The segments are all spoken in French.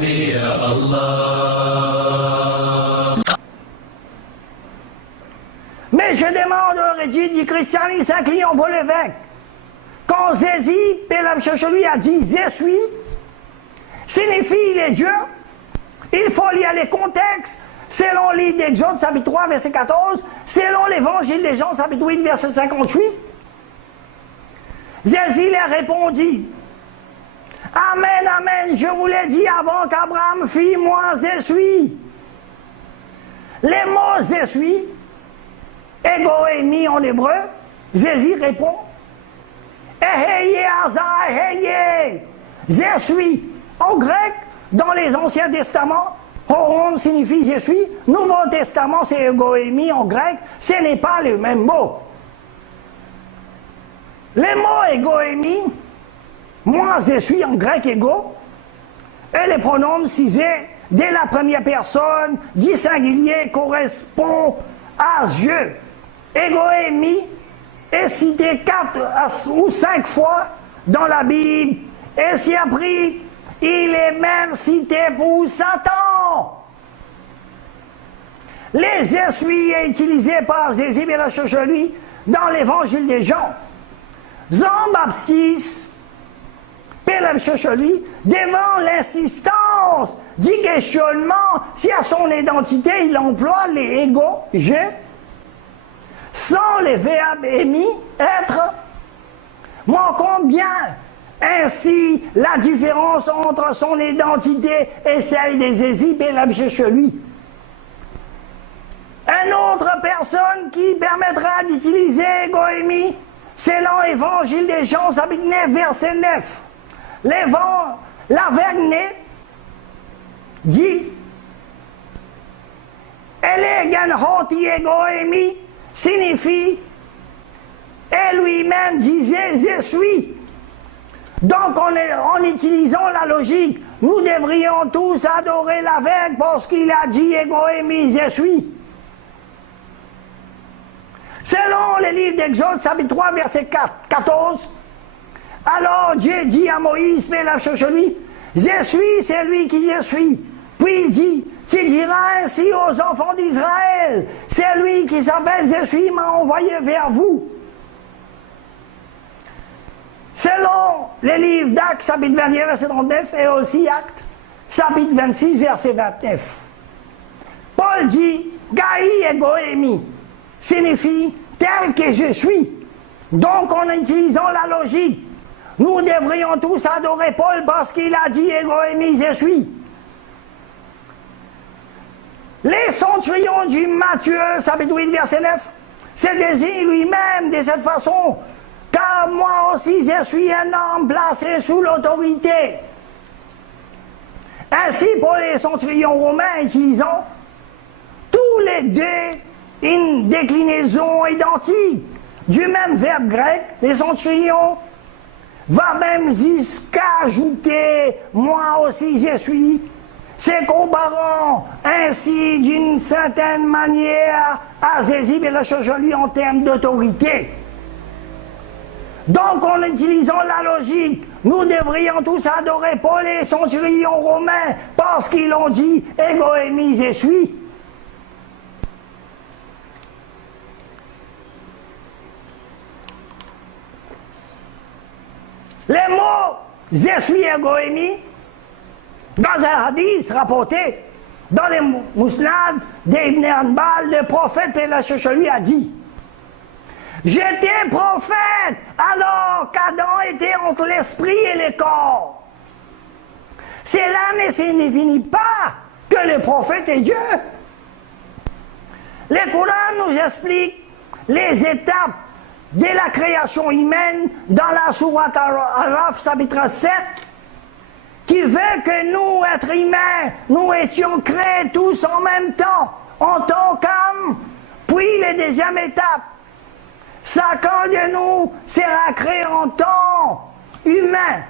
ربي يا الله. Mais je demande au régime du christianisme un client pour l'évêque. Quand Jésus, Pélam lui a dit « Je suis », signifie il est Dieu. Il faut lire les contextes selon le livre d'Exode, chapitre 3, verset 14, selon l'évangile de Jean, chapitre 8, verset 58. Jésus leur répondit « Amen, amen, je vous l'ai dit avant qu'Abraham fît, moi je suis. » Les mots « je suis », égoémie en hébreu, Jésus répond « Eheye aza eheye » je suis. En grec, dans les Anciens Testaments, horon signifie je suis. Nouveau Testament, c'est égoémie en grec, ce n'est pas le même mot. Les mots égoémie, moi je suis en grec égo, et les pronoms cisés dès la première personne du singulier correspond à je. Égoémie est cité 4 ou 5 fois dans la Bible, et si appris, il est même cité pour Satan. Les je suis est utilisé par Jésus lui dans l'évangile de Jean. Jean-Baptiste, Pélam lui, devant l'insistance du questionnement si à son identité il emploie les égaux, je, sans les verbes émis, être, manquons bien ainsi la différence entre son identité et celle de Jésus, Pélam lui. Une autre personne qui permettra d'utiliser égoémie, c'est dans l'évangile de Jean, chapitre 9, verset 9. L'aveugle dit Elegen hoti égoémie signifie et lui-même disait je suis. Donc en utilisant la logique, nous devrions tous adorer l'aveugle parce qu'il a dit égoémie je suis. Selon le livre d'Exode, chapitre 3, verset 14, alors Dieu dit à Moïse, Pélam lui, je suis celui qui je suis. Puis il dit, tu diras ainsi aux enfants d'Israël, celui qui s'appelle je suis m'a envoyé vers vous. Selon les livres d'Actes, chapitre 21, verset 39, et aussi Actes, chapitre 26, verset 29. Paul dit, Gaï et Goémie signifie tel que je suis. Donc en utilisant la logique, nous devrions tous adorer Paul parce qu'il a dit égoémie je suis. Les centurions du Matthieu, chapitre 8, verset 9, se désignent lui-même de cette façon, car moi aussi je suis un homme placé sous l'autorité. Ainsi pour les centurions romains utilisant tous les deux une déclinaison identique du même verbe grec, les centurions, va même jusqu'à ajouter moi aussi je suis, c'est comparant ainsi d'une certaine manière à Jésus et la lui en termes d'autorité. Donc en utilisant la logique, nous devrions tous adorer Paul et les centurions romains parce qu'ils ont dit égoémie je suis. Les mots « je suis égoémie » dans un hadith rapporté dans les Mousnad d'Ibn Hanbal, le prophète lui a dit « J'étais prophète alors qu'Adam était entre l'esprit et le corps. » Cela ne signifie pas que le prophète est Dieu. Le Coran nous explique les étapes de la création humaine dans la sourate Araf, chapitre 7, qui veut que nous, êtres humains, nous étions créés tous en même temps, en tant qu'âme, puis la deuxième étape. Chacun de nous sera créé en tant humain,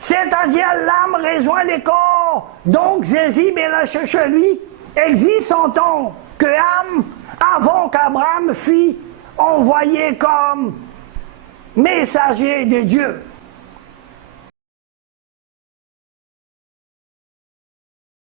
c'est-à-dire l'âme rejoint le corps, donc Jésus, chez lui, existe en tant qu'âme avant qu'Abraham fût envoyé comme messager de Dieu.